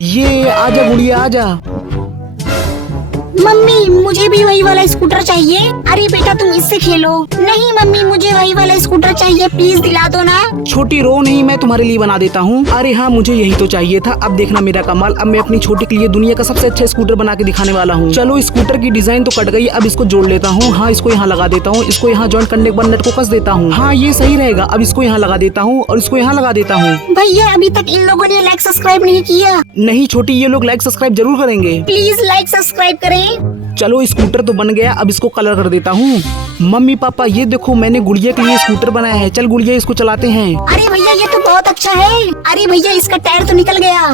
ये आजा गुड़िया आजा। मम्मी मुझे भी वही वाला स्कूटर चाहिए। अरे बेटा तुम इससे खेलो। नहीं मम्मी मुझे वही वाला स्कूटर चाहिए, प्लीज दिला दो ना। छोटी रो नहीं, मैं तुम्हारे लिए बना देता हूँ। अरे हाँ मुझे यही तो चाहिए था। अब देखना मेरा कमाल, अब मैं अपनी छोटी के लिए दुनिया का सबसे अच्छा स्कूटर बना के दिखाने वाला हूँ। चलो स्कूटर की डिजाइन तो कट गई, अब इसको जोड़ लेता हूँ। हाँ इसको यहाँ लगा देता हूँ, इसको यहाँ ज्वाइन करने के बाद नट को कस देता हूँ। हाँ ये सही रहेगा। अब इसको यहाँ लगा देता हूँ और इसको यहाँ लगा देता हूँ। भैया अभी तक इन लोगों ने लाइक सब्सक्राइब नहीं किया। नहीं छोटी, ये लोग लाइक सब्सक्राइब जरूर करेंगे। प्लीज लाइक सब्सक्राइब करें। चलो स्कूटर तो बन गया, अब इसको कलर कर देता हूँ। मम्मी पापा ये देखो मैंने गुड़िया के लिए स्कूटर बनाया है। चल गुड़िया इसको चलाते हैं। अरे भैया ये तो बहुत अच्छा है। अरे भैया इसका टायर तो निकल गया।